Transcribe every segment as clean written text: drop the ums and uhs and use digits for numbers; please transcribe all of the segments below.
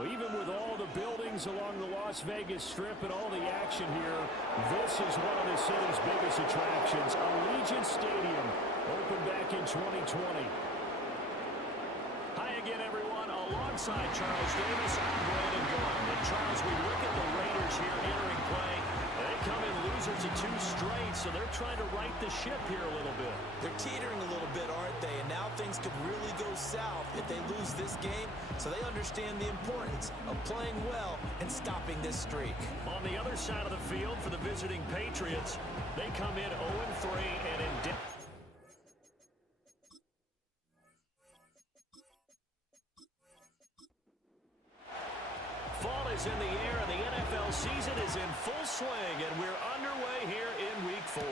Well, even with all the buildings along the Las Vegas Strip and all the action here, this is one of the city's biggest attractions. Allegiant Stadium opened back in 2020. Hi again, everyone. Alongside Charles Davis, I'm Brandon Gordon. And Charles, we look at the Raiders here entering play. They come in losers of 2 straight, so they're trying to right the ship here a little bit. They're teetering a little bit, aren't they? And now things could really go south if they lose this game. So they understand the importance of playing well and stopping this streak. On the other side of the field for the visiting Patriots, they come in 0-3 and in depth. Fall is in the air, and the NFL season is in full swing, and we're underway here in Week 4.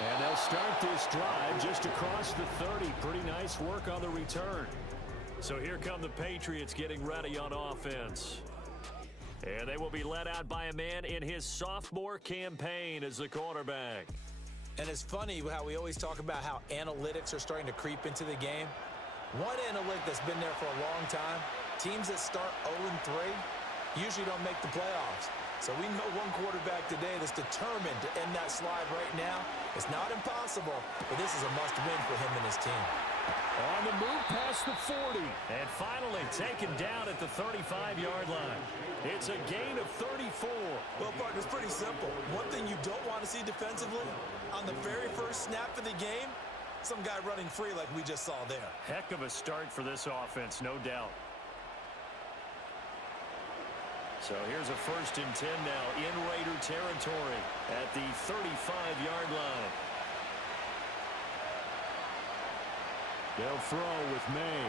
And they'll start this drive just across the 30. Pretty nice work on the return. So here come the Patriots getting ready on offense. And they will be led out by a man in his sophomore campaign as the quarterback. And it's funny how we always talk about how analytics are starting to creep into the game. One analytic that's been there for a long time, teams that start 0-3 usually don't make the playoffs. So we know one quarterback today that's determined to end that slide right now. It's not impossible, but this is a must-win for him and his team. On the move past the 40. And finally taken down at the 35-yard line. It's a gain of 34. Well, partner, it's pretty simple. One thing you don't want to see defensively, on the very first snap of the game, some guy running free like we just saw there. Heck of a start for this offense, no doubt. So here's a 1st and 10 now in Raider territory at the 35-yard line. They'll throw with May.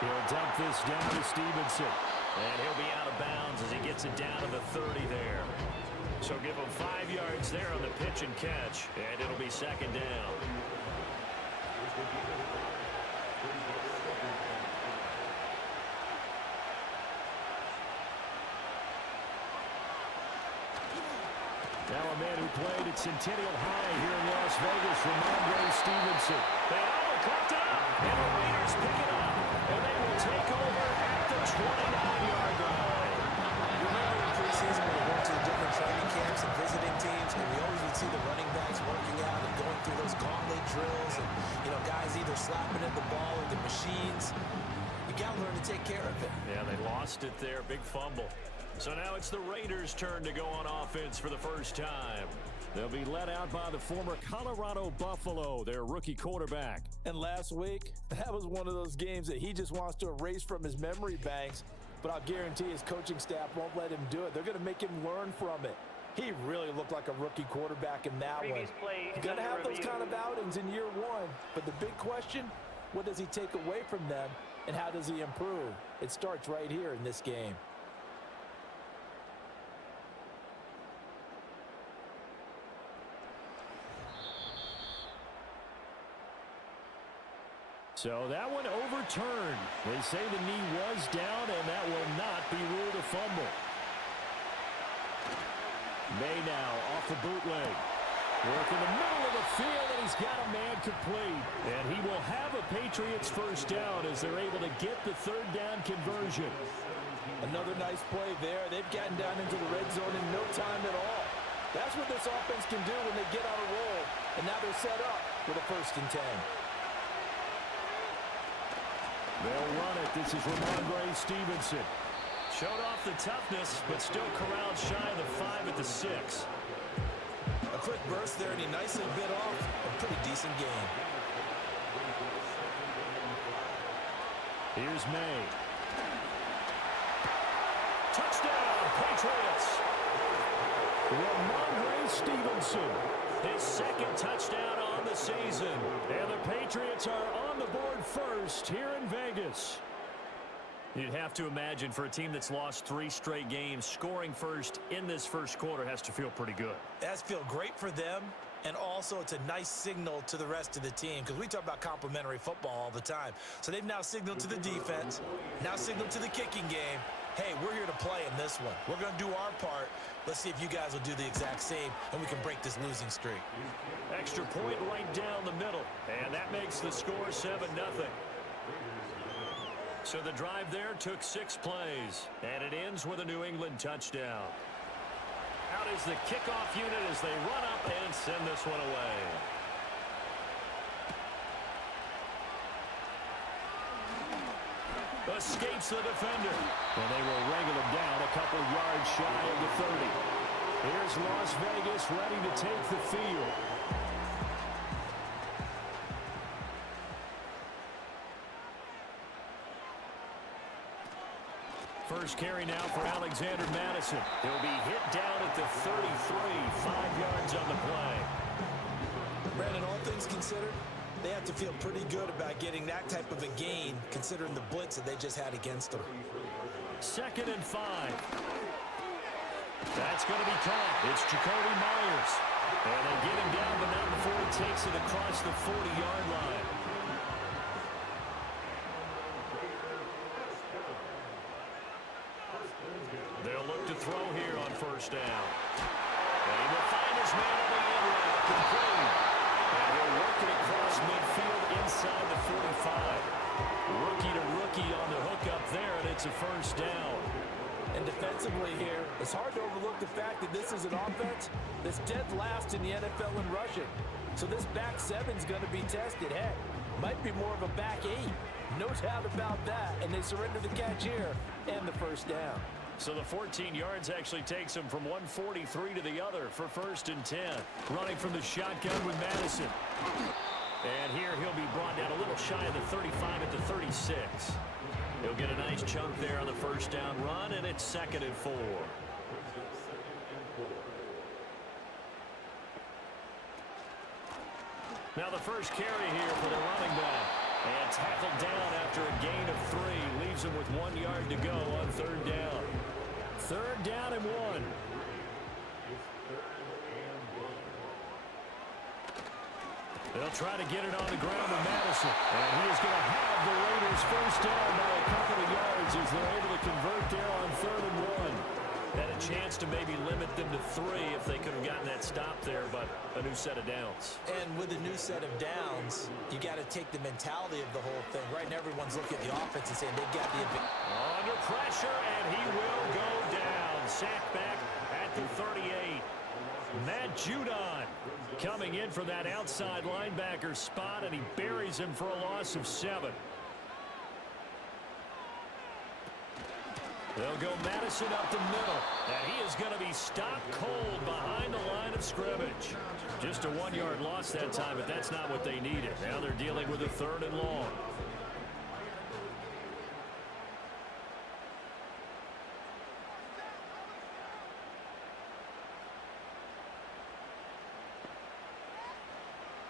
He'll dump this down to Stevenson. And he'll be out of bounds as he gets it down to the 30 there. So give him 5 yards there on the pitch and catch, and it'll be 2nd down. Now a man who played at Centennial High here in Las Vegas, Ramondre Stevenson. Clocked out, and the Raiders pick it up, and they will take over at the 29-yard line. You remember in preseason when we went to the different training camps and visiting teams, and we always would see the running backs working out and going through those gauntlet drills, and, guys either slapping at the ball or the machines. You got to learn to take care of it. Yeah, they lost it there. Big fumble. So now it's the Raiders' turn to go on offense for the first time. They'll be led out by the former Colorado Buffalo, their rookie quarterback. And last week, that was one of those games that he just wants to erase from his memory banks. But I'll guarantee his coaching staff won't let him do it. They're going to make him learn from it. He really looked like a rookie quarterback in that one. He's going to have those kind of outings in year 1. But the big question, what does he take away from them, and how does he improve? It starts right here in this game. So that one overturned. They say the knee was down, and that will not be ruled a fumble. May now off the bootleg. Work in the middle of the field, and he's got a man complete. And he will have a Patriots first down as they're able to get the 3rd down conversion. Another nice play there. They've gotten down into the red zone in no time at all. That's what this offense can do when they get on a roll. And now they're set up with a 1st and 10. They'll run it. This is Ramondre Stevenson. Showed off the toughness, but still corralled shy of the 5 at the 6. A quick burst there, and he nicely bit off a pretty decent game. Here's May. Touchdown, Patriots! Ramondre Stevenson. His 2nd touchdown on the season. And the Patriots are on the board first here in Vegas. You'd have to imagine for a team that's lost 3 straight games, scoring first in this first quarter has to feel pretty good. It has to feel great for them, and also it's a nice signal to the rest of the team, because we talk about complimentary football all the time. So they've now signaled to the defense, now signaled to the kicking game, hey, we're here to play in this one. We're going to do our part. Let's see if you guys will do the exact same, and we can break this losing streak. Extra point right down the middle, and that makes the score 7-0. So the drive there took 6 plays, and it ends with a New England touchdown. Out is the kickoff unit as they run up and send this one away. Escapes the defender. And they will wrangle him down a couple yards shy of the 30. Here's Las Vegas ready to take the field. First carry now for Alexander Madison. He'll be hit down at the 33, 5 yards on the play. Brandon, all things considered, they have to feel pretty good about getting that type of a gain, considering the blitz that they just had against them. 2nd and 5. That's going to be caught. It's Jacoby Myers. And they get him down, but not before he takes it across the 40-yard line. They'll look to throw here on 1st down. And he will find his man on the end route. Complete. And he'll work it across midfield inside the 45. Rookie to rookie on the hook up there, and it's a 1st down. And defensively here, it's hard to overlook the fact that this is an offense that's dead last in the NFL in rushing. So this back 7's going to be tested. Heck, might be more of a back 8. No doubt about that. And they surrender the catch here and the 1st down. So the 14 yards actually takes him from 143 to the other for 1st and 10. Running from the shotgun with Madison. And here he'll be brought down a little shy of the 35 at the 36. He'll get a nice chunk there on the 1st down run, and it's 2nd and 4. Now the first carry here for the running back. And tackled down after a gain of 3. Leaves him with 1 yard to go on 3rd down. 3rd down and 1. They'll try to get it on the ground with Madison. And he is going to have the Raiders 1st down by a couple of yards as they're able to convert there on 3rd and 1. Had a chance to maybe limit them to 3 if they could have gotten that stop there, but a new set of downs. And with a new set of downs, you got to take the mentality of the whole thing. Right now, everyone's looking at the offense and saying they've got the advantage. Under pressure, and he will go down. Sacked back at the 38. Matt Judon coming in for that outside linebacker spot, and he buries him for a loss of 7. They'll go Madison up the middle, and he is going to be stopped cold behind the line of scrimmage. Just a 1-yard loss that time, but that's not what they needed. Now they're dealing with a 3rd and long.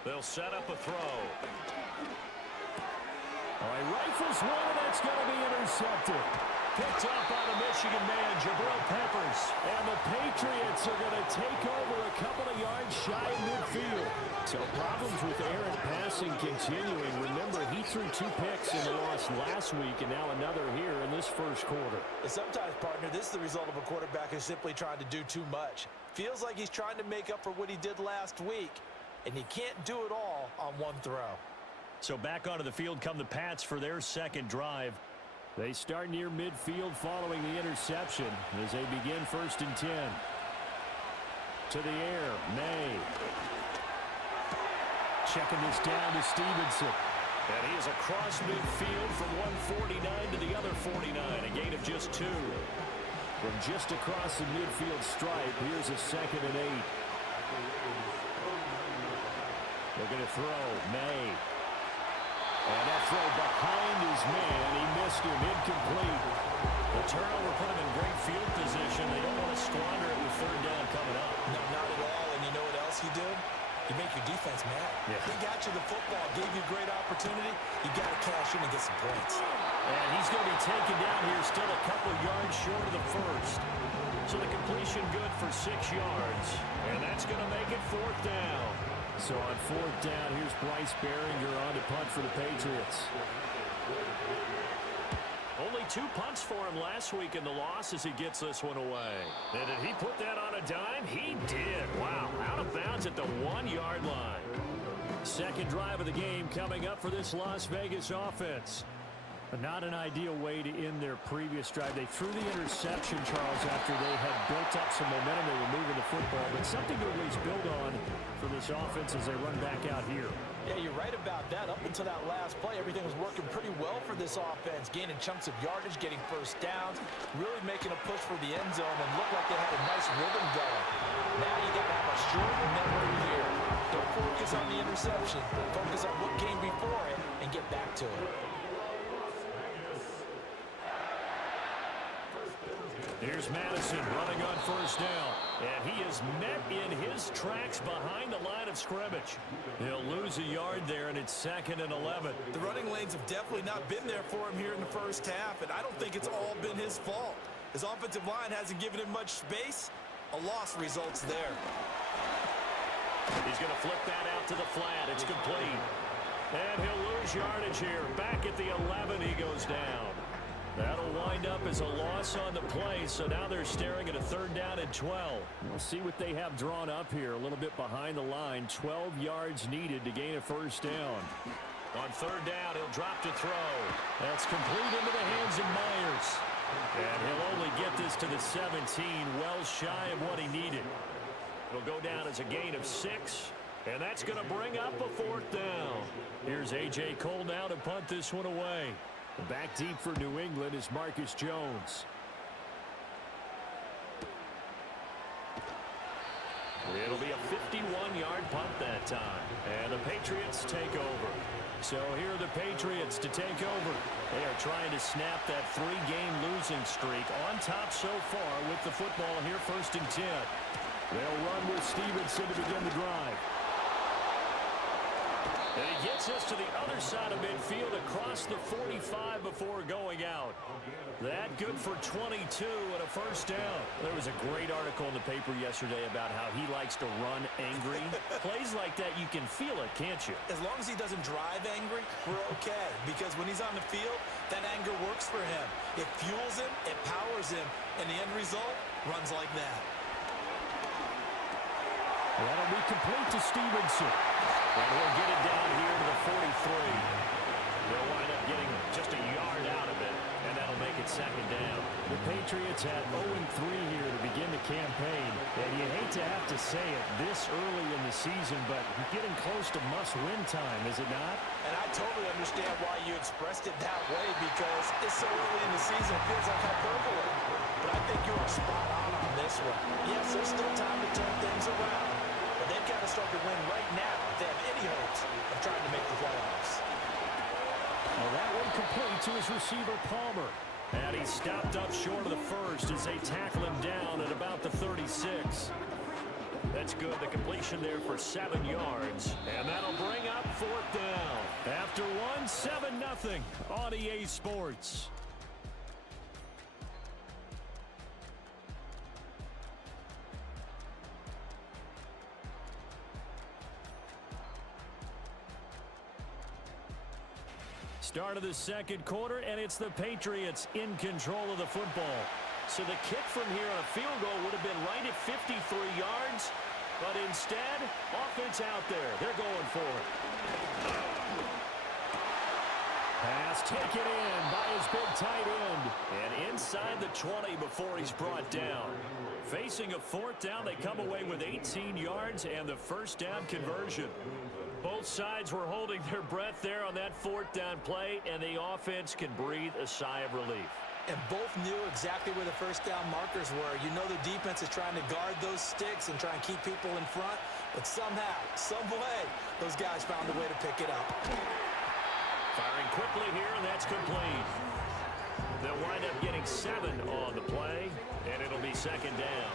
They'll set up a throw. All right, rifles one, and that's going to be intercepted. Picked up by the Michigan man, Jabril Peppers. And the Patriots are going to take over a couple of yards shy of midfield. So problems with errant passing continuing. Remember, he threw 2 picks in the loss last week, and now another here in this 1st quarter. Sometimes, partner, this is the result of a quarterback who's simply trying to do too much. Feels like he's trying to make up for what he did last week, and you can't do it all on one throw. So back onto the field come the Pats for their 2nd drive. They start near midfield following the interception as they begin 1st and 10. To the air, May. Checking this down to Stevenson. And he is across midfield from 149 to the other 49. A gain of just 2. From just across the midfield stripe, here's a 2nd and 8. They're going to throw. May. And that throw behind his man. He missed him. Incomplete. The turnover put him in great field position. They don't want to squander it with 3rd down coming up. No, not at all. And you know what else you did? You make your defense mad. Yeah. They got you the football, gave you a great opportunity. You got to cash in and get some points. And he's going to be taken down here still a couple yards short of the 1st. So the completion good for 6 yards. And that's going to make it 4th down. So on 4th down, here's Bryce Behringer on to punt for the Patriots. Only 2 punts for him last week in the loss as he gets this one away. And did he put that on a dime? He did. Wow, out of bounds at the 1-yard line. Second drive of the game coming up for this Las Vegas offense. But not an ideal way to end their previous drive. They threw the interception, Charles, after they had built up some momentum. They were moving the football, but something to at least build on for this offense as they run back out here. Yeah, you're right about that. Up until that last play, everything was working pretty well for this offense, gaining chunks of yardage, getting first downs, really making a push for the end zone, and looked like they had a nice rhythm going. Now you got to have a short memory here. Don't focus on the interception. Focus on what came before it and get back to it. Here's Madison running on first down, and he is met in his tracks behind the line of scrimmage. He'll lose a yard there, and it's 2nd and 11. The running lanes have definitely not been there for him here in the first half, and I don't think it's all been his fault. His offensive line hasn't given him much space. A loss results there. He's going to flip that out to the flat. It's complete. And he'll lose yardage here. Back at the 11, he goes down. That'll wind up as a loss on the play, so now they're staring at a 3rd down and 12. We'll see what they have drawn up here, a little bit behind the line. 12 yards needed to gain a first down. On 3rd down, he'll drop to throw. That's complete into the hands of Myers. And he'll only get this to the 17, well shy of what he needed. It'll go down as a gain of 6, and that's going to bring up a 4th down. Here's A.J. Cole now to punt this one away. Back deep for New England is Marcus Jones. It'll be a 51-yard punt that time. And the Patriots take over. So here are the Patriots to take over. They are trying to snap that 3-game losing streak on top so far with the football here, 1st and 10. They'll run with Stevenson to begin the drive. And he gets us to the other side of midfield across the 45 before going out. That good for 22 and a first down. There was a great article in the paper yesterday about how he likes to run angry. Plays like that, you can feel it, can't you? As long as he doesn't drive angry, we're okay. Because when he's on the field, that anger works for him. It fuels him, it powers him, and the end result runs like that. That'll be complete to Stevenson. And he'll get it down here to the 43. They'll wind up getting just a yard out of it, and that'll make it 2nd down. The Patriots had 0-3 here to begin the campaign. And you hate to have to say it this early in the season, but getting close to must-win time, is it not? And I totally understand why you expressed it that way, because it's so early in the season, it feels like hyperbole. But I think you are spot on this one. Yes, there's still time to turn things around, but they've got to start to win right now if they have any hopes of trying to make the playoffs. Well, that one complete to his receiver, Palmer. And he's stopped up short of the first as they tackle him down at about the 36. That's good. The completion there for 7 yards. And that'll bring up 4th down. After one, 7-0 on EA Sports. Start of the 2nd quarter, and it's the Patriots in control of the football. So the kick from here on a field goal would have been right at 53 yards, but instead, offense out there. They're going for it. Pass taken in by his big tight end. And inside the 20 before he's brought down. Facing a 4th down, they come away with 18 yards and the first down conversion. Both sides were holding their breath there on that 4th down play, and the offense can breathe a sigh of relief. And both knew exactly where the first down markers were. You know the defense is trying to guard those sticks and try and keep people in front, but somehow, some way, those guys found a way to pick it up. Firing quickly here, and that's complete. They'll wind up getting 7 on the play, and it'll be 2nd down.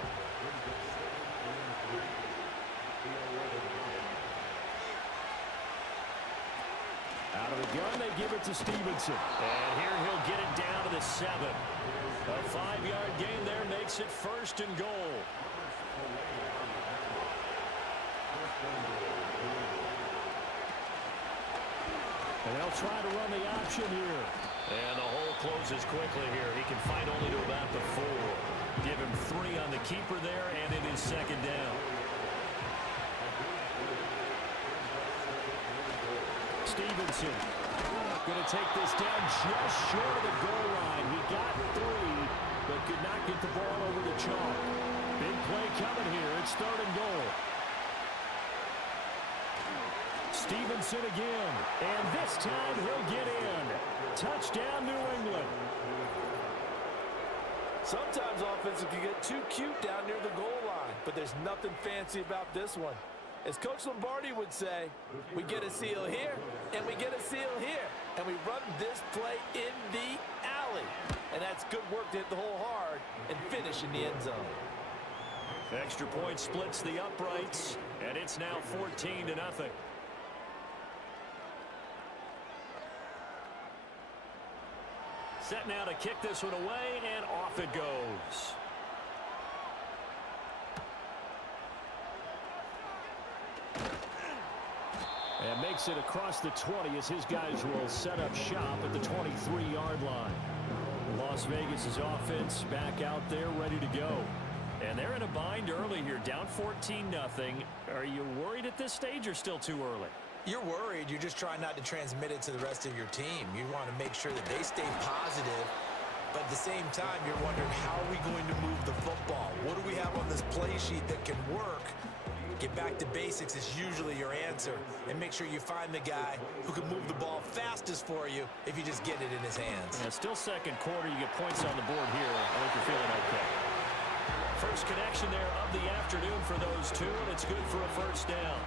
Out of the gun, they give it to Stevenson. And here he'll get it down to the 7. A 5-yard gain there makes it 1st and goal. And they'll try to run the option here. And the hole closes quickly here. He can fight only to about the 4. Give him 3 on the keeper there, and it is second down. Stevenson going to take this down just short of the goal line. He got 3, but could not get the ball over the chalk. Big play coming here. It's 3rd and goal. Stevenson again, and this time he'll get in. Touchdown, New England. Sometimes offenses can get too cute down near the goal line, but there's nothing fancy about this one. As Coach Lombardi would say, we get a seal here, and we get a seal here, and we run this play in the alley. And that's good work to hit the hole hard and finish in the end zone. Extra point splits the uprights, and it's now 14-0. Set now to kick this one away, and off it goes. And makes it across the 20 as his guys will set up shop at the 23-yard line. Las Vegas' offense back out there ready to go. And they're in a bind early here, down 14-0. Are you worried at this stage or still too early? You're worried. You're just trying not to transmit it to the rest of your team. You want to make sure that they stay positive, but at the same time, you're wondering, how are we going to move the football? What do we have on this play sheet that can work? Get back to basics is usually your answer, and make sure you find the guy who can move the ball fastest for you if you just get it in his hands. Yeah, still second quarter. You get points on the board here. I think you're feeling okay. First connection there of the afternoon for those two, and it's good for a first down.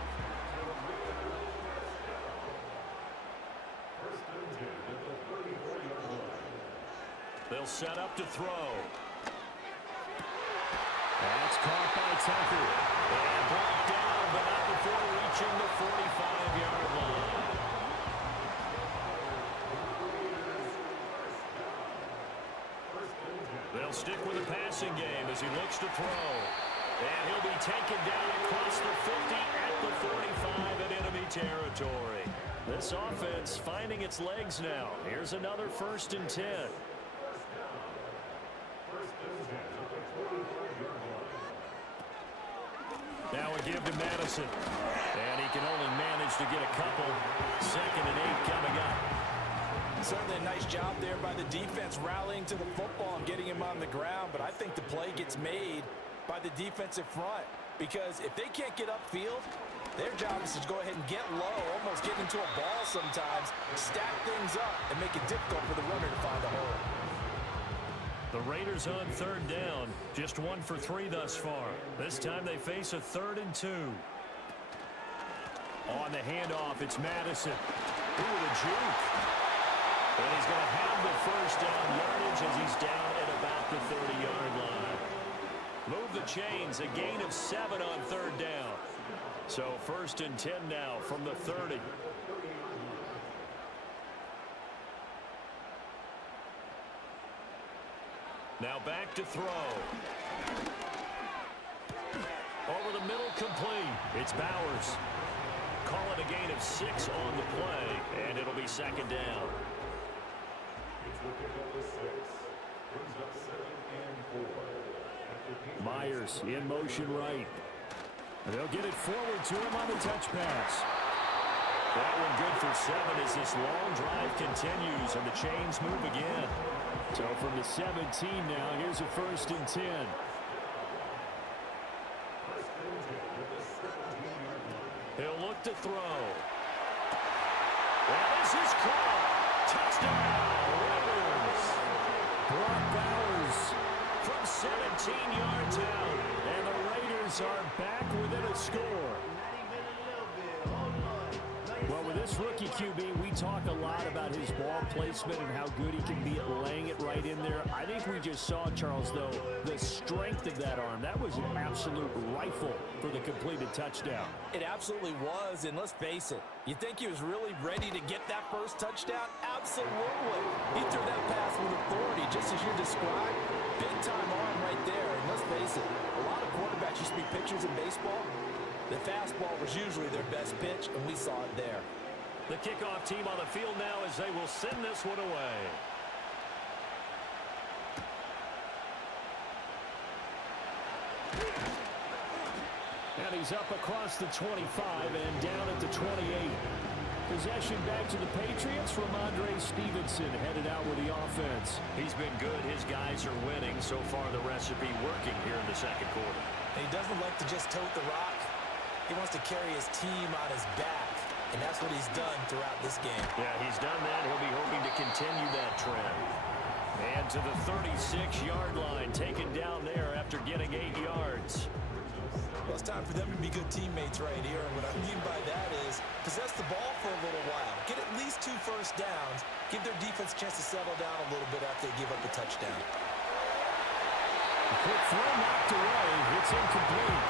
They'll set up to throw. That's caught by Tucker. And brought down, but not before reaching the 45-yard line. They'll stick with the passing game as he looks to throw. And he'll be taken down across the 50 at the 45 in enemy territory. This offense finding its legs now. Here's another 1st and 10. Now a give to Madison. And he can only manage to get a couple. 2nd and 8 coming up. Certainly a nice job there by the defense rallying to the football and getting him on the ground, but I think the play gets made by the defensive front, because if they can't get upfield, their job is to go ahead and get low, almost get into a ball sometimes, stack things up, and make it difficult for the runner to find a hole. The Raiders on 3rd down, just 1 for 3 thus far. This time they face a 3rd and 2. On the handoff, it's Madison. Ooh, the juke. And he's going to have the first down yardage as he's down at about the 30-yard line. Move the chains, a gain of 7 on 3rd down. So 1st and 10 now from the 30. Now back to throw. Over the middle, complete. It's Bowers. Call it a gain of 6 on the play, and it'll be 2nd down. Myers in motion right. They'll get it forward to him on the touch pass. That one good for 7 as this long drive continues, and the chains move again. So from the 17 now, here's a 1st and 10. He'll look to throw. That is his call. Touchdown, Raiders. Brock Bowers from 17 yards out. And the Raiders are back within a score. Well, with this rookie QB, we talk a lot about his ball placement and how good he can be at laying it right in there. I think we just saw, Charles, though, the strength of that arm. That was an absolute rifle for the completed touchdown. It absolutely was, and let's face it, you think he was really ready to get that first touchdown? Absolutely. He threw that pass with authority, just as you described. Big-time arm right there, and let's face it, a lot of quarterbacks used to be pitchers in baseball. The fastball was usually their best pitch, and we saw it there. The kickoff team on the field now as they will send this one away. And he's up across the 25 and down at the 28. Possession back to the Patriots from Andre Stevenson, headed out with the offense. He's been good. His guys are winning. So far, the recipe working here in the second quarter. And he doesn't like to just tote the rock. He wants to carry his team on his back, and that's what he's done throughout this game. Yeah, he's done that. He'll be hoping to continue that trend. And to the 36-yard line, taken down there after getting 8 yards. Well, it's time for them to be good teammates right here. And what I mean by that is possess the ball for a little while. Get at least 2 first downs. Give their defense a chance to settle down a little bit after they give up a touchdown. A quick throw knocked away. It's incomplete.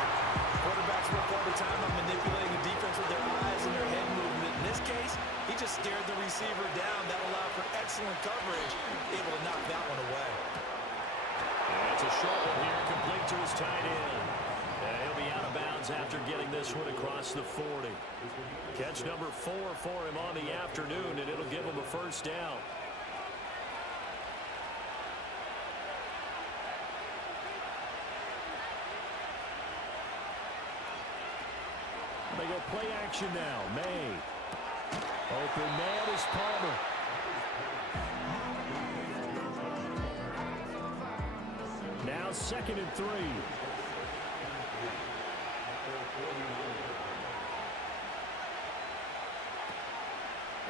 Quarterbacks work all the time on manipulating the defense with their eyes and their head movement. In this case, he just stared the receiver down. That allowed for excellent coverage. Able to knock that one away. And it's a short one here, complete to his tight end. He'll be out of bounds after getting this one across the 40. Catch number 4 for him on the afternoon, and it'll give him a first down. They go play action now. May. Open man is Palmer. Now 2nd and 3.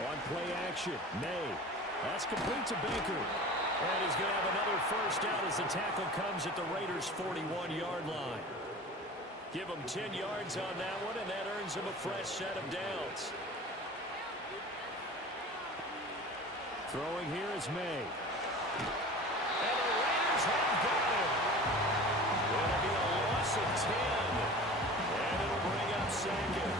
On play action, May. That's complete to Baker. And he's going to have another first down as the tackle comes at the Raiders' 41-yard line. Give him 10 yards on that one, and that earns him a fresh set of downs. Throwing here is May. And the Raiders have got him. It'll be a loss of 10. And it'll bring up 2nd.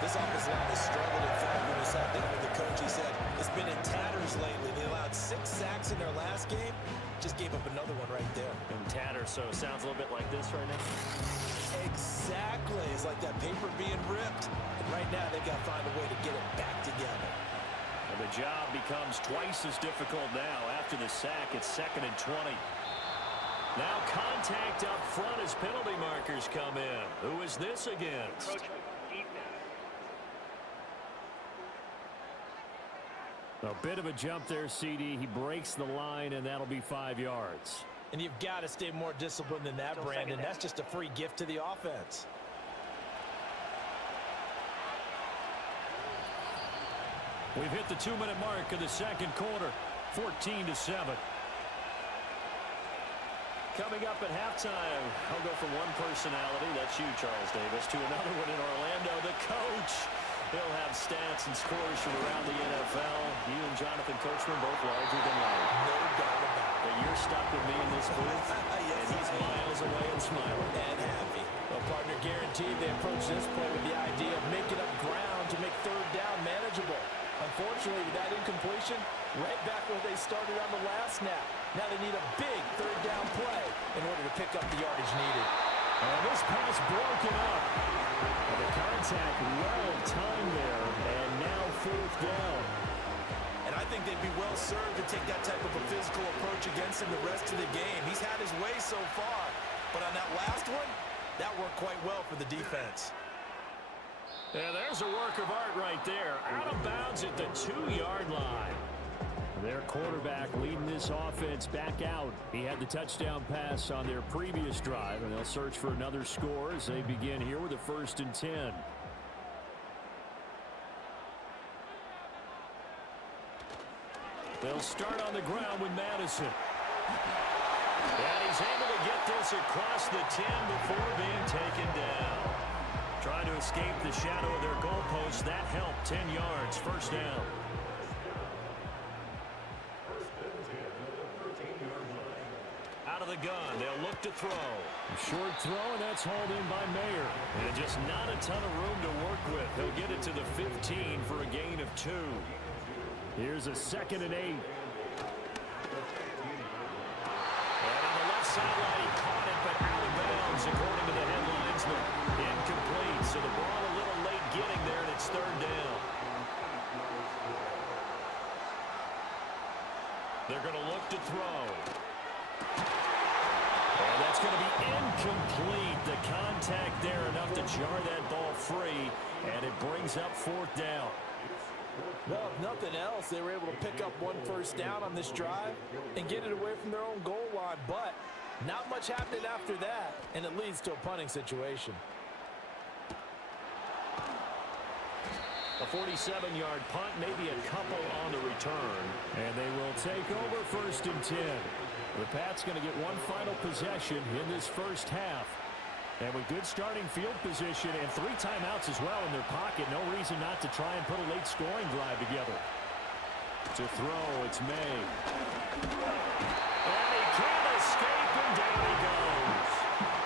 This offensive line has struggled. In fact, when we sat down with the coach, he said it's been in tatters lately. They allowed 6 sacks in their last game. Just gave up another one right there. In tatters, so it sounds a little bit like this right now. Exactly. It's like that paper being ripped. And right now, they've got to find a way to get it back together. And the job becomes twice as difficult now. After the sack, it's 2nd and 20. Now contact up front as penalty markers come in. Who is this against? A bit of a jump there, CD. He breaks the line, and that'll be 5 yards. And you've got to stay more disciplined than that, Brandon. That's just a free gift to the offense. We've hit the 2-minute mark of the second quarter. 14-7. Coming up at halftime, I'll go from one personality, that's you, Charles Davis, to another one in Orlando, the coach. He'll have stats and scores from around the NFL. You and Jonathan Coachman both larger than life. No doubt about it. But you're stuck with me in this booth, Yes, and he's miles away and smiling. And happy. Well, partner, guaranteed they approach this play with the idea of making up ground to make 3rd down manageable. Unfortunately, with that incompletion, right back where they started on the last snap. Now they need a big 3rd down play in order to pick up the yardage needed. And this pass broken up. And the contact well timed there, and now 4th down. And I think they'd be well served to take that type of a physical approach against him the rest of the game. He's had his way so far, but on that last one, that worked quite well for the defense. And there's a work of art right there. Out of bounds at the 2-yard line. Their quarterback leading this offense back out. He had the touchdown pass on their previous drive, and they'll search for another score as they begin here with a 1st and 10. They'll start on the ground with Madison. And he's able to get this across the 10 before being taken down. Trying to escape the shadow of their goalpost. That helped. 10 yards. First down. Out of the gun. They'll look to throw. A short throw, and that's hauled in by Mayer. And just not a ton of room to work with. He'll get it to the 15 for a gain of 2. Here's a 2nd and 8. And on the left sideline, he caught it, but out of bounds, according to the headlinesman. Incomplete, so the ball a little late getting there, and it's 3rd down. They're going to look to throw. And that's going to be incomplete. The contact there, enough to jar that ball free, and it brings up fourth down. Well, if nothing else, they were able to pick up one first down on this drive and get it away from their own goal line, but not much happened after that, and it leads to a punting situation. A 47-yard punt, maybe a couple on the return. And they will take over first and 10. The Pats going to get one final possession in this first half. And with good starting field position and 3 timeouts as well in their pocket, no reason not to try and put a late scoring drive together. To throw, it's May. And he can't escape, and down he goes.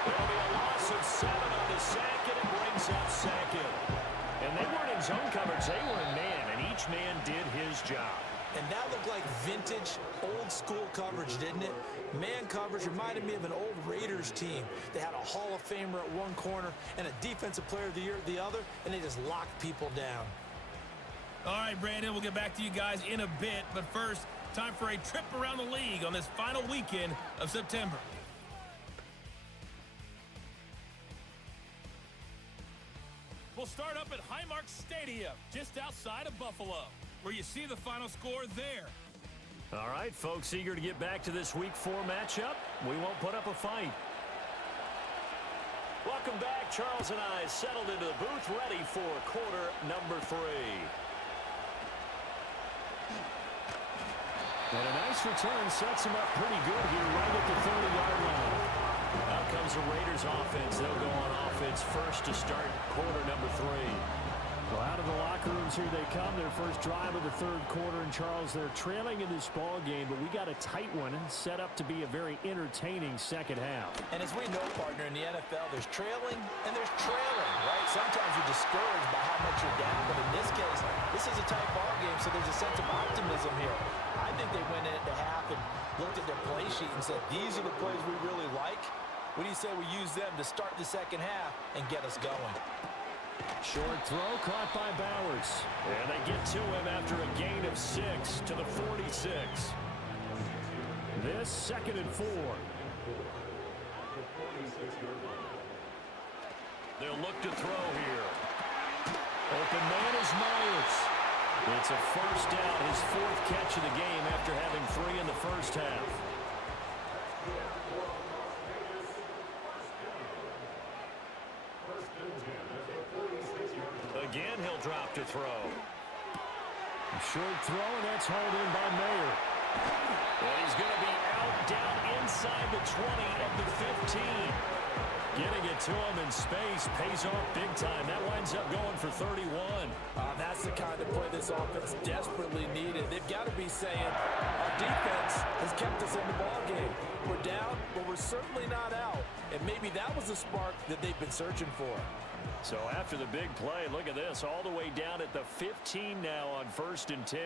There'll be a loss of 7 on the sack, and it brings up second. And they weren't in zone coverage, they were in man, and each man did his job. And that looked like vintage, old-school coverage, didn't it? Man coverage reminded me of an old Raiders team. They had a Hall of Famer at one corner and a Defensive Player of the Year at the other, and they just locked people down. All right, Brandon, we'll get back to you guys in a bit. But first, time for a trip around the league on this final weekend of September. We'll start up at Highmark Stadium, just outside of Buffalo, where you see the final score there. All right, folks, eager to get back to this Week 4 matchup. We won't put up a fight. Welcome back. Charles and I settled into the booth, ready for quarter number 3. And a nice return sets him up pretty good here right at the 30-yard line. Out comes the Raiders offense. They'll go on offense first to start quarter number 3. Well, out of the locker rooms here they come. Their first drive of the third quarter. And, Charles, they're trailing in this ball game, but we got a tight one set up to be a very entertaining second half. And as we know, partner, in the NFL, there's trailing and there's trailing, right? Sometimes you're discouraged by how much you're down, but in this case, this is a tight ball game, so there's a sense of optimism here. I think they went into half and looked at their play sheet and said, these are the plays we really like. What do you say we use them to start the second half and get us going? Short throw caught by Bowers. And they get to him after a gain of 6 to the 46. This 2nd and 4. They'll look to throw here. Open man is Myers. It's a first down, his 4th catch of the game after having 3 in the first half. Again, he'll drop to throw. A short throw, and that's hauled in by Mayer. And he's going to be out, down inside the 20 of the 15. Getting it to him in space pays off big time. That winds up going for 31. That's the kind of play this offense desperately needed. They've got to be saying, our defense has kept us in the ball game. We're down, but we're certainly not out. And maybe that was the spark that they've been searching for. So after the big play, look at this, all the way down at the 15 now on 1st and 10.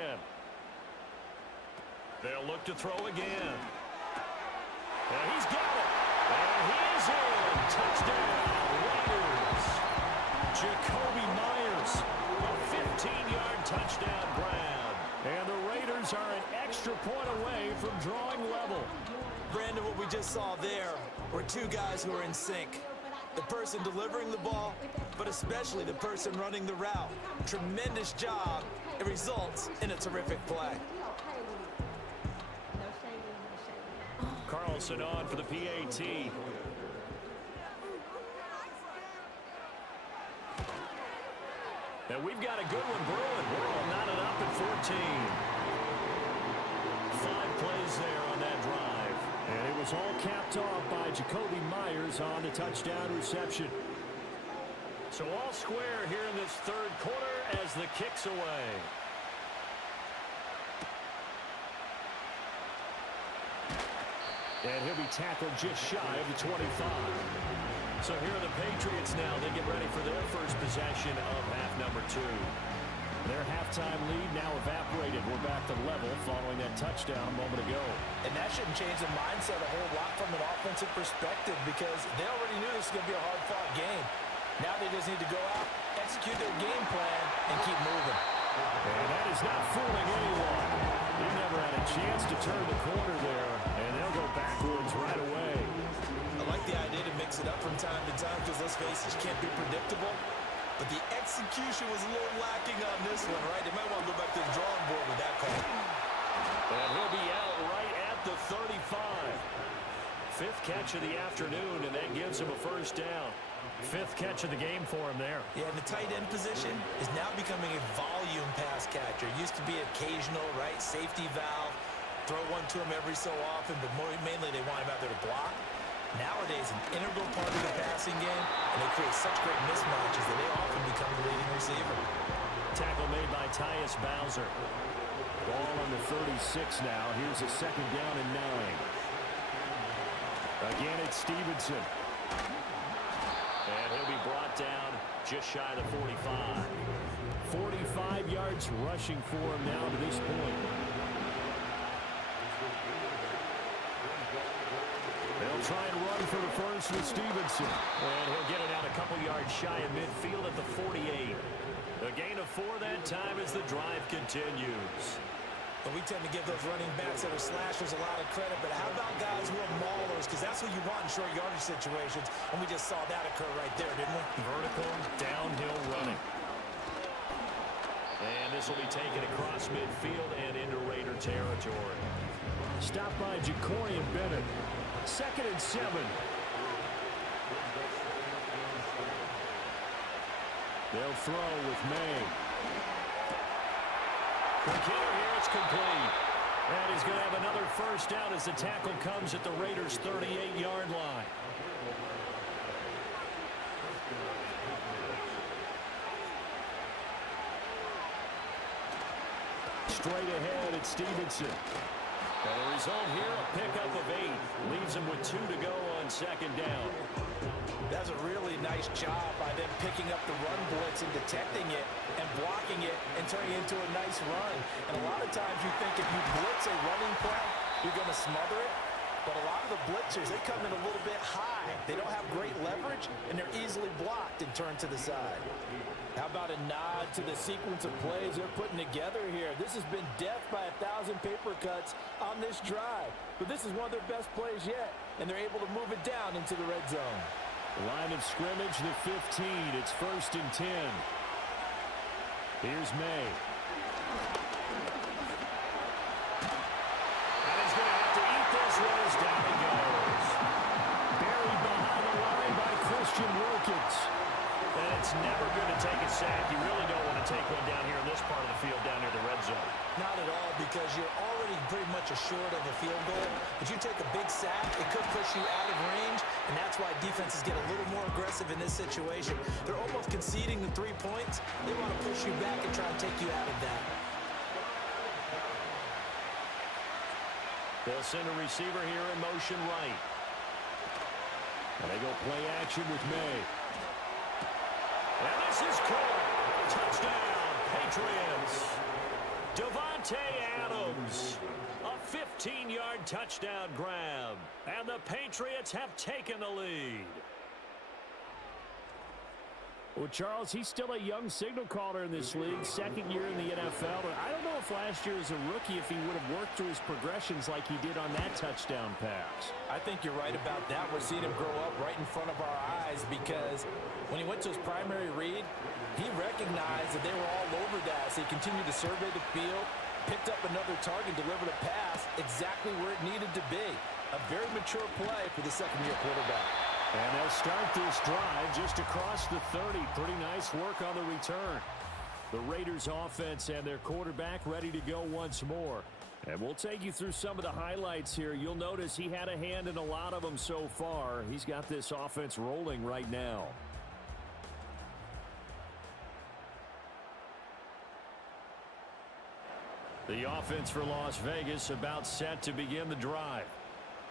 They'll look to throw again. And he's got it. And he's in. Touchdown, Raiders. Jacoby Myers, a 15-yard touchdown grab. And the Raiders are an extra point away from drawing level. Brandon, what we just saw there were 2 guys who are in sync. The person delivering the ball, but especially the person running the route. Tremendous job. It results in a terrific play. Carlson on for the PAT. And we've got a good one brewing. We're all knotted up at 14. 5 plays there on that drive. And it was all capped off by Jacoby Myers on the touchdown reception. So all square here in this third quarter as the kick's away. And he'll be tackled just shy of the 25. So here are the Patriots now. They get ready for their first possession of half number 2. Their halftime lead now evaporated. We're back to level following that touchdown a moment ago. And that shouldn't change the mindset a whole lot from an offensive perspective because they already knew this was going to be a hard-fought game. Now they just need to go out, execute their game plan, and keep moving. And that is not fooling anyone. He never had a chance to turn the corner there, and they'll go backwards right away. I like the idea to mix it up from time to time because let's face it, you can't be predictable. But the execution was a little lacking on this one, right? They might want to go back to the drawing board with that call. And he'll be out right at the 35. Fifth catch of the afternoon, and that gives him a first down. Fifth catch of the game for him there. Yeah, and the tight end position is now becoming a volume pass catcher. It used to be occasional, right? Safety valve. Throw one to him every so often, but mainly they want him out there to block. Nowadays, an integral part of the passing game, and they create such great mismatches that they often become the leading receiver. Tackle made by Tyus Bowser. Ball on the 36 now. Here's a second down and 9. Again, it's Stevenson. And he'll be brought down just shy of the 45. 45 yards rushing for him now to this point. They'll try and run for the first with Stevenson. And he'll get it out a couple yards shy of midfield at the 48. A gain of 4 that time as the drive continues. But we tend to give those running backs that are slashers a lot of credit. But how about guys who are maulers? Because that's what you want in short yardage situations. And we just saw that occur right there, didn't we? Vertical, downhill running. And this will be taken across midfield and into Raider territory. Stopped by Ja'Cory Bennett. 2nd and 7. They'll throw with May. Quick hitter here, it's complete. And he's going to have another first down as the tackle comes at the Raiders' 38-yard line. Straight ahead, it's Stevenson. And the result here, a pickup of 8. Leaves him with 2 to go on second down. That's a really nice job by them picking up the run blitz and detecting it and blocking it and turning it into a nice run. And a lot of times you think if you blitz a running play, you're going to smother it. But a lot of the blitzers, they come in a little bit high. They don't have great leverage, and they're easily blocked and turned to the side. How about a nod to the sequence of plays they're putting together here? This has been death by 1,000 paper cuts on this drive. But this is one of their best plays yet, and they're able to move it down into the red zone. Line of scrimmage, the 15. It's 1st and 10. Here's May. And he's going to have to eat this one as down he goes. Buried behind the line by Christian Wilkins. And it's never going to take a sack. You really don't want to take one down here in this part of the field down near the red zone. Not at all, because you're already pretty much assured of a field goal. But you take a big sack, it could push you out of range, and that's why defenses get a little more aggressive in this situation. They're almost conceding the 3 points. They want to push you back and try and take you out of that. They'll send a receiver here in motion right. And they go play action with May. And this is caught. Touchdown, Patriots. Davante Adams. A 15-yard touchdown grab. And the Patriots have taken the lead. Well, Charles, he's still a young signal caller in this league, 2nd year in the NFL. But I don't know if last year as a rookie, if he would have worked through his progressions like he did on that touchdown pass. I think you're right about that. We're seeing him grow up right in front of our eyes, because when he went to his primary read, he recognized that they were all over that. So he continued to survey the field, picked up another target, delivered a pass exactly where it needed to be. A very mature play for the second-year quarterback. And they'll start this drive just across the 30. Pretty nice work on the return. The Raiders offense and their quarterback ready to go once more. And we'll take you through some of the highlights here. You'll notice he had a hand in a lot of them so far. He's got this offense rolling right now. The offense for Las Vegas about set to begin the drive.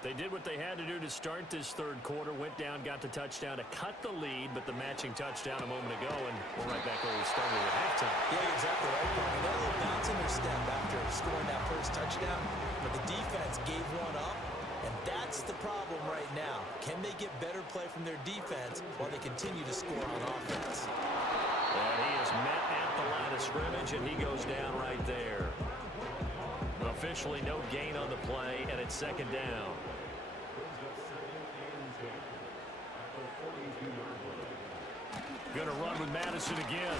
They did what they had to do to start this third quarter. Went down, got the touchdown to cut the lead, but the matching touchdown a moment ago, and we're right back where we started at halftime. Yeah, exactly right. They're a little bounce in their step after scoring that first touchdown, but the defense gave one up, and that's the problem right now. Can they get better play from their defense while they continue to score on offense? And he is met at the line of scrimmage, and he goes down right there. Officially no gain on the play, and it's second down. Going to run with Madison again.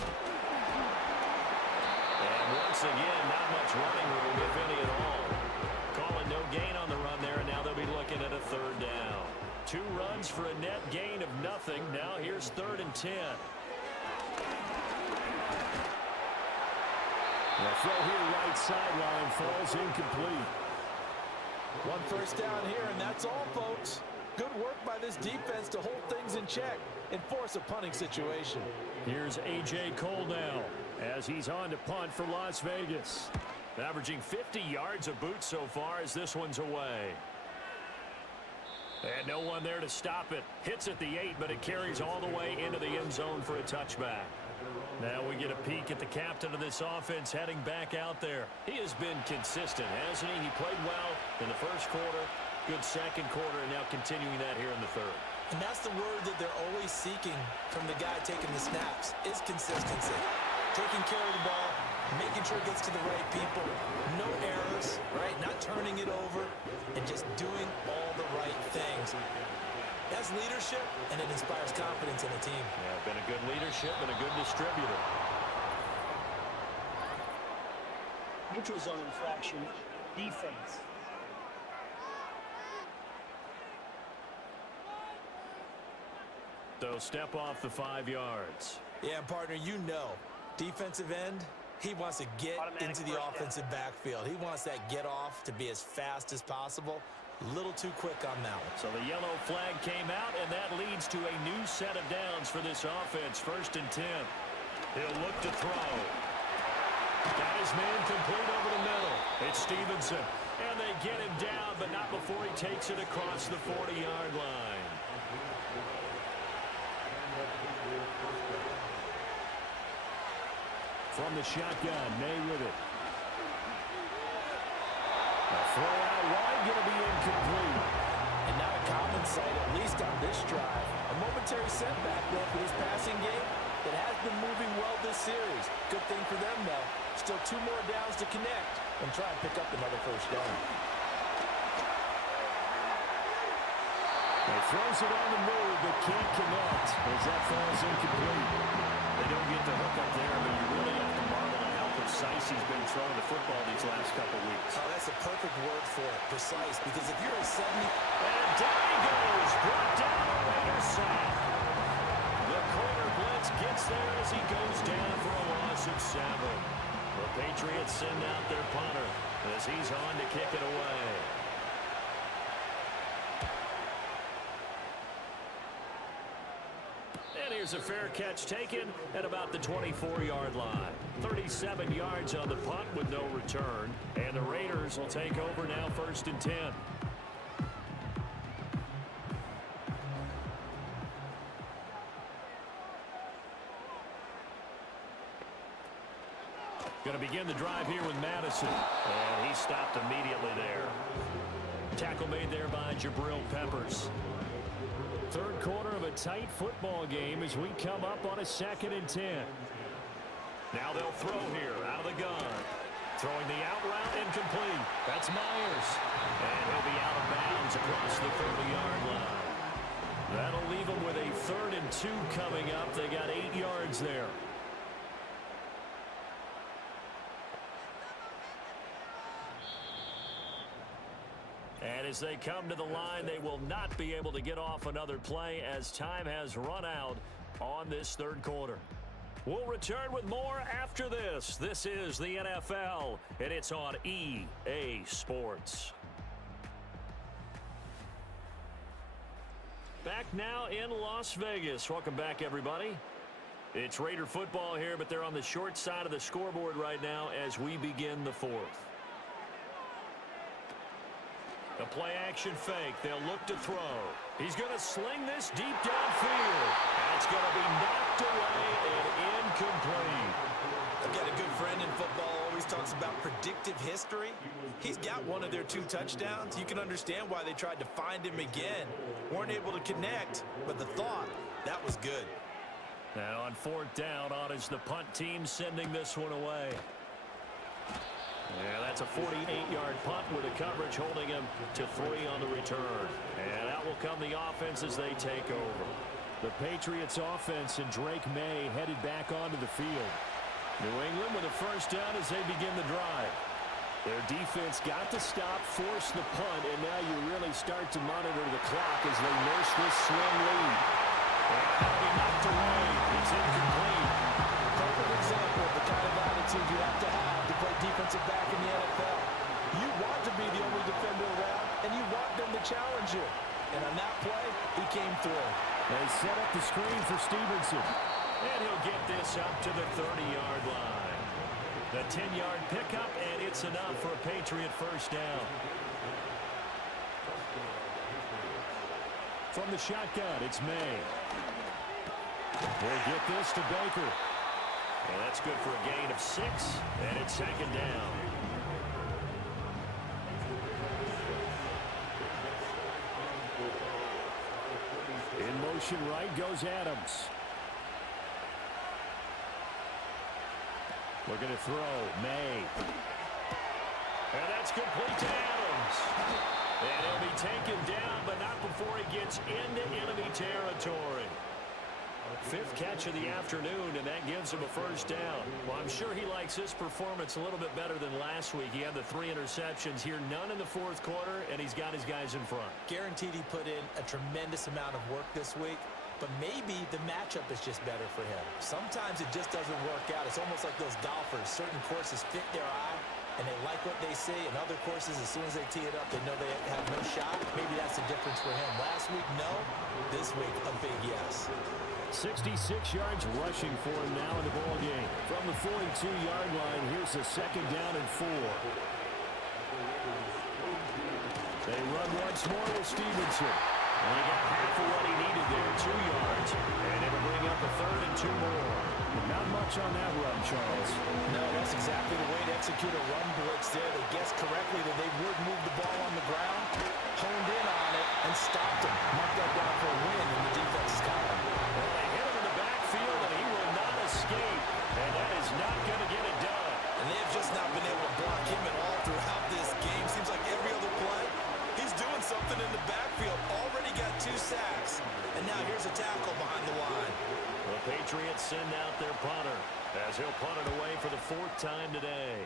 And once again, not much running room, if any at all. Calling no gain on the run there, and now they'll be looking at a third down. 2 runs for a net gain of nothing. Now here's 3rd and 10. The throw here right sideline falls incomplete. 1 first down here, and that's all, folks. Good work by this defense to hold things in check and force a punting situation. Here's A.J. Cole now as he's on to punt for Las Vegas. Averaging 50 yards a boot so far as this one's away. And no one there to stop it. Hits at the 8, but it carries all the way into the end zone for a touchback. Now we get a peek at the captain of this offense heading back out there. He has been consistent, hasn't he? He played well in the first quarter, good second quarter, and now continuing that here in the third. And that's the word that they're always seeking from the guy taking the snaps, is consistency. Taking care of the ball, making sure it gets to the right people, no errors, right? Not turning it over, and just doing all the right things. That's leadership, and it inspires confidence in a team. Yeah, been a good leadership and a good distributor. Neutral zone infraction, defense. So step off the 5 yards. Yeah, partner, you know, defensive end, he wants to get into the offensive backfield. He wants that get off to be as fast as possible. A little too quick on that one. So the yellow flag came out, and that leads to a new set of downs for this offense. 1st and 10. He'll look to throw. Got his man complete over the middle. It's Stevenson. And they get him down, but not before he takes it across the 40-yard line. From the shotgun, May with it. A throw out wide, going to be incomplete. And not a common sight, at least on this drive. A momentary setback there for this passing game that has been moving well this series. Good thing for them, though. Still 2 more downs to connect and try and pick up another first down. He throws it on the move, but can't connect as that falls incomplete. They don't get the hook up there, but you really have to marvel at how precise he's been throwing the football these last couple weeks. Oh, that's a perfect word for it, precise, because if you're a 70... And down he goes, brought down a Raider sack. The corner blitz gets there as he goes down for a loss of 7. The Patriots send out their punter as he's on to kick it away. And here's a fair catch taken at about the 24-yard line. 37 yards on the punt with no return. And the Raiders will take over now 1st and 10. Going to begin the drive here with Madison. And he stopped immediately there. Tackle made there by Jabril Peppers. Third quarter of a tight football game as we come up on a 2nd and 10. Now they'll throw here out of the gun. Throwing the out route incomplete. That's Myers. And he'll be out of bounds across the 30-yard line. That'll leave them with a 3rd and 2 coming up. They got 8 yards there. And as they come to the line, they will not be able to get off another play as time has run out on this 3rd quarter. We'll return with more after this. This is the NFL, and it's on EA Sports. Back now in Las Vegas. Welcome back, everybody. It's Raider football here, but they're on the short side of the scoreboard right now as we begin the 4th. A play-action fake. They'll look to throw. He's going to sling this deep downfield. That's going to be knocked away and incomplete. I've got a good friend in football, always talks about predictive history. He's got one of their 2 touchdowns. You can understand why they tried to find him again. Weren't able to connect, but the thought, that was good. And on 4th down, on is the punt team sending this one away. Yeah, that's a 48-yard punt with the coverage holding him to 3 on the return. And out will come the offense as they take over. The Patriots offense and Drake May headed back onto the field. New England with a first down as they begin the drive. Their defense got the stop, forced the punt, and now you really start to monitor the clock as they nurse this slim lead. And that'll be knocked away. It's incomplete. Perfect example of the kind of attitude you have to play defensive back in the NFL. You want to be the only defender around, and you want them to challenge you. And on that play, he came through. They set up the screen for Stevenson. And he'll get this up to the 30-yard line. The 10-yard pickup, and it's enough for a Patriot first down. From the shotgun, it's May. We'll get this to Baker. And that's good for a gain of 6, and it's second down. In motion right goes Adams. Looking to throw. May. And that's complete to Adams. And he'll be taken down, but not before he gets into enemy territory. 5th catch of the afternoon, and that gives him a first down. Well, I'm sure he likes this performance a little bit better than last week. He had the 3 interceptions here, none in the 4th quarter, and he's got his guys in front. Guaranteed he put in a tremendous amount of work this week, but maybe the matchup is just better for him. Sometimes it just doesn't work out. It's almost like those golfers. Certain courses fit their eye, and they like what they see. And other courses, as soon as they tee it up, they know they have no shot. Maybe that's the difference for him. Last week, no. This week, a big yes. 66 yards rushing for him now in the ball game. From the 42-yard line, here's a second down and 4. They run once more with Stevenson. And he got half of what he needed there, 2 yards. And it'll bring up a 3rd and 2 more. Not much on that run, Charles. No, that's exactly the way to execute a run blitz there. They guessed correctly that they would move the ball on the ground, honed in on it, and stopped him. Marked that down for a win in the defense's column. Well, they hit him in the backfield, and he will not escape. And that is not going to get it done. And they have just not been able to block him at all throughout this game. Seems like every other play, he's doing something in the backfield. Already got 2 sacks. And now here's a tackle behind the line. The Patriots send out their punter as he'll punt it away for the 4th time today.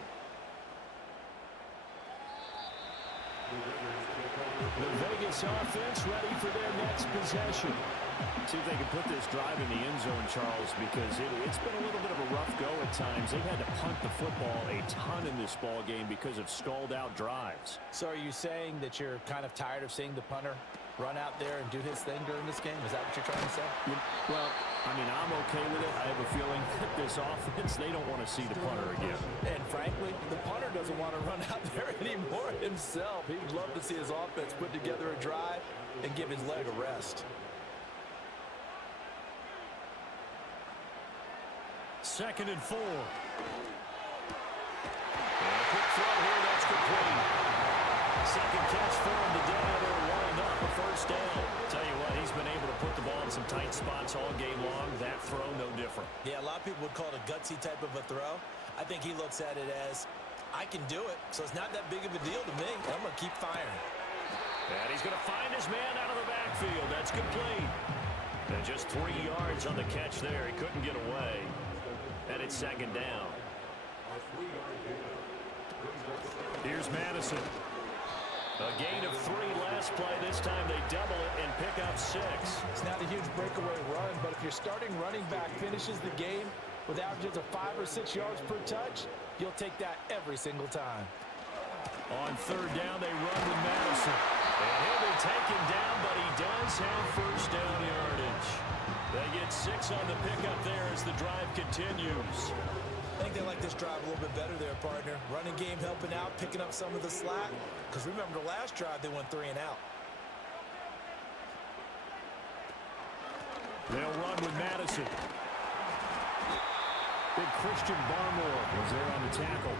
The Vegas offense ready for their next possession. See if they can put this drive in the end zone, Charles, because it's been a little bit of a rough go at times. They've had to punt the football a ton in this ball game because of stalled out drives. So are you saying that you're kind of tired of seeing the punter run out there and do his thing during this game? Is that what you're trying to say? Well, I mean, I'm okay with it. I have a feeling that this offense, they don't want to see the punter again. And frankly, the punter doesn't want to run out there anymore himself. He'd love to see his offense put together a drive and give his leg a rest. 2nd and 4. And a quick throw here, that's complete. 2nd catch for him today. They're lined up a first down. Tell you what, he's been able to put the ball in some tight spots all game long. That throw, no different. Yeah, a lot of people would call it a gutsy type of a throw. I think he looks at it as, I can do it, so it's not that big of a deal to me. I'm going to keep firing. And he's going to find his man out of the backfield. That's complete. And just 3 yards on the catch there. He couldn't get away. And it's 2nd down. Here's Madison. A gain of 3 last play. This time they double it and pick up 6. It's not a huge breakaway run, but if your starting running back finishes the game with averages of 5 or 6 yards per touch, you'll take that every single time. On 3rd down, they run with Madison. And he'll be taken down, but he does have first down yardage. They get 6 on the pickup there as the drive continues. I think they like this drive a little bit better there, partner. Running game helping out, picking up some of the slack. Because remember, the last drive, they went 3 and out. They'll run with Madison. Big Christian Barmore was there on the tackle.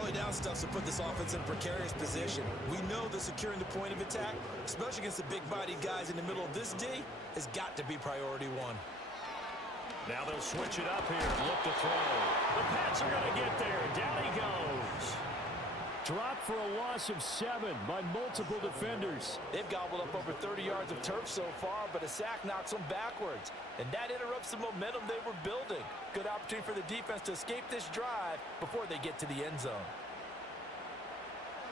Early down stuff to put this offense in a precarious position. We know that securing the point of attack, especially against the big-bodied guys in the middle of this D, has got to be priority 1. Now they'll switch it up here and look to throw. The Pats are going to get there. Down he goes. Dropped for a loss of 7 by multiple defenders. They've gobbled up over 30 yards of turf so far, but a sack knocks them backwards. And that interrupts the momentum they were building. Good opportunity for the defense to escape this drive before they get to the end zone.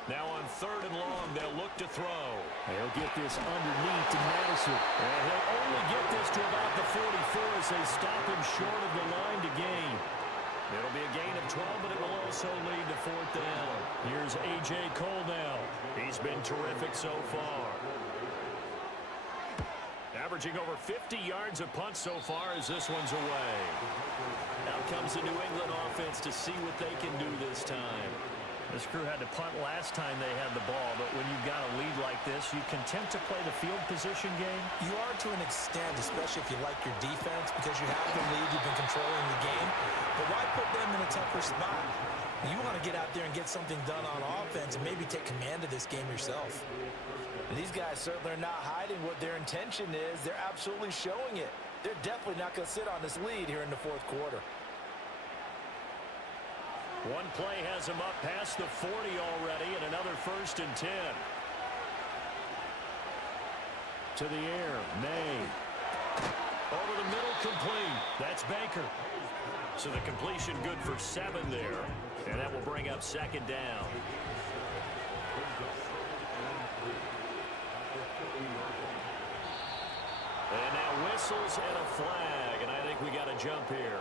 Now on 3rd and long, they'll look to throw. They'll get this underneath to Madison. And he'll only get this to about the 44 as they stop him short of the line to gain. It'll be a gain of 12, but it will also lead to 4th down. Here's A.J. Cole now. He's been terrific so far. Averaging over 50 yards a punt so far as this one's away. Now comes the New England offense to see what they can do this time. This crew had to punt last time they had the ball, but when you've got a lead like this, you content to play the field position game? You are to an extent, especially if you like your defense, because you have the lead, you've been controlling the game. But why put them in a tougher spot? You want to get out there and get something done on offense and maybe take command of this game yourself. And these guys certainly are not hiding what their intention is. They're absolutely showing it. They're definitely not going to sit on this lead here in the 4th quarter. One play has him up past the 40 already, and another 1st and 10. To the air, May. Over the middle, complete. That's Baker. So the completion good for 7 there, and that will bring up 2nd down. And now whistles and a flag, and I think we got a jump here.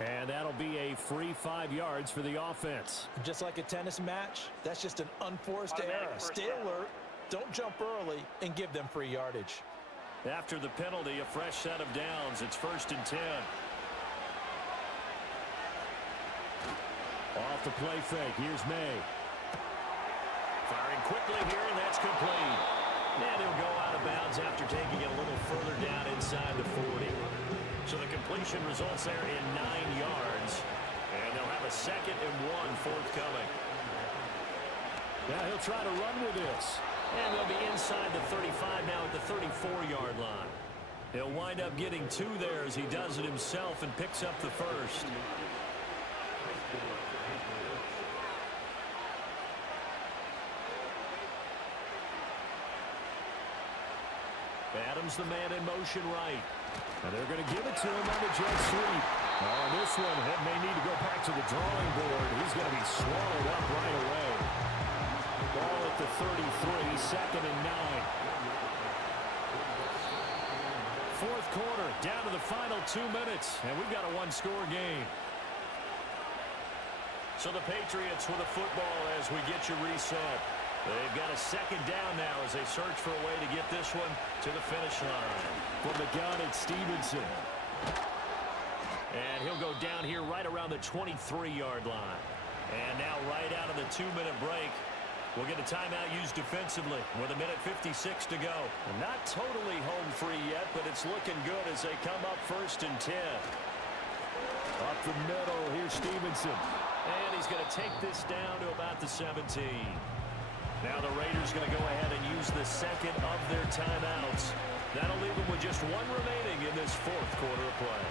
And that'll be a free 5 yards for the offense. Just like a tennis match, that's just an unforced error. Stay alert, don't jump early, and give them free yardage. After the penalty, a fresh set of downs. It's 1st and 10. Off the play fake, here's May. Firing quickly here, and that's complete. And he'll go out of bounds after taking it a little further down inside the 40. So the completion results there in 9 yards. And they'll have a 2nd and 1 forthcoming. Now he'll try to run with this. And they'll be inside the 35 now at the 34-yard line. He'll wind up getting 2 there as he does it himself and picks up the 1st. Adams the man in motion right. And they're going to give it to him on the jet sweep. On this one, he may need to go back to the drawing board. He's going to be swallowed up right away. Ball at the 33, 2nd and 9. 4th quarter, down to the final 2 minutes, and we've got a 1-score game. So the Patriots with a football as we get you reset. They've got a 2nd down now as they search for a way to get this one to the finish line. From the gun, it's Stevenson. And he'll go down here right around the 23-yard line. And now right out of the 2-minute break, we'll get a timeout used defensively with 1:56 to go. Not totally home free yet, but it's looking good as they come up 1st and 10. Up the middle, here's Stevenson. And he's going to take this down to about the 17. Now the Raiders going to go ahead and use the 2nd of their timeouts. That'll leave them with just 1 remaining in this 4th quarter of play.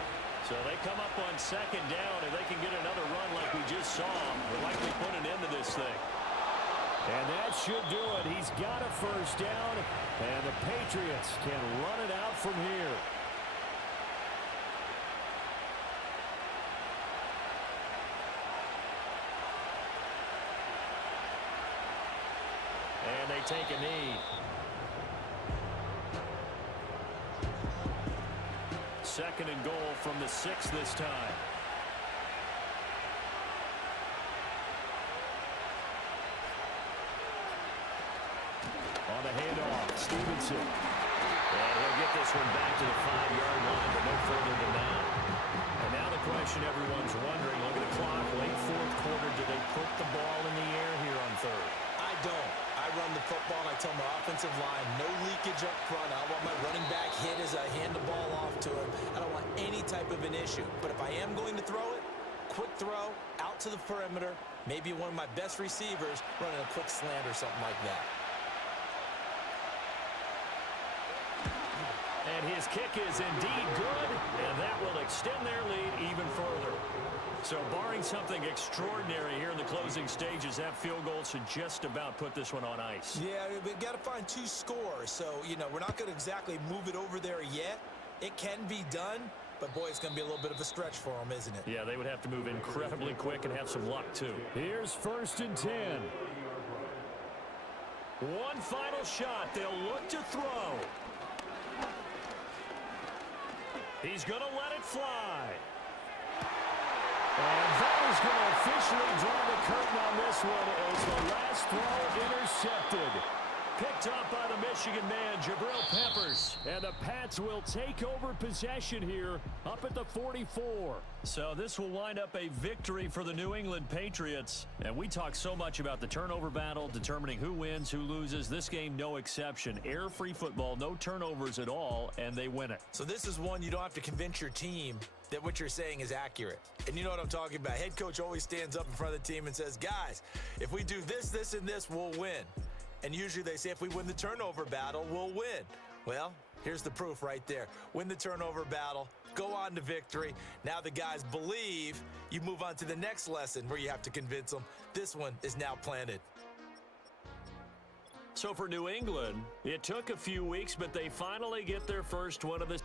So they come up on 2nd down, and they can get another run like we just saw. They'll likely put an end to this thing. And that should do it. He's got a 1st down, and the Patriots can run it out from here. And they take a knee. 2nd and goal from the 6 this time. On the handoff, Stevenson. And he'll get this one back to the 5-yard line, but no further than that. And now the question everyone's wondering, look at the clock, late 4th quarter, do they put the ball in the air here on 3rd? I don't. I run the football, and I tell my offensive line, no leakage up front. I don't want my running back hit as I hand the ball off to him. I don't want any type of an issue. But if I am going to throw it, quick throw, out to the perimeter, maybe one of my best receivers running a quick slant or something like that. And his This kick is indeed good, and that will extend their lead even further. So barring something extraordinary here in the closing stages, that field goal should just about put this one on ice. Yeah, we've got to find 2 scores. So, we're not going to exactly move it over there yet. It can be done, but, boy, it's going to be a little bit of a stretch for them, isn't it? Yeah, they would have to move incredibly quick and have some luck, too. Here's 1st and 10. One final shot. They'll look to throw. He's going to let it fly. And that is going to officially draw the curtain on this one as the last throw intercepted. Picked up by the Michigan man, Jabril Peppers. And the Pats will take over possession here up at the 44. So this will wind up a victory for the New England Patriots. And we talk so much about the turnover battle, determining who wins, who loses. This game, no exception. Air-free football, no turnovers at all, and they win it. So this is one you don't have to convince your team that what you're saying is accurate. And you know what I'm talking about. Head coach always stands up in front of the team and says, guys, if we do this, this, and this, we'll win. And usually they say if we win the turnover battle, we'll win. Well, here's the proof right there. Win the turnover battle, go on to victory. Now the guys believe. You move on to the next lesson where you have to convince them. This one is now planted. So for New England, it took a few weeks, but they finally get their first one of the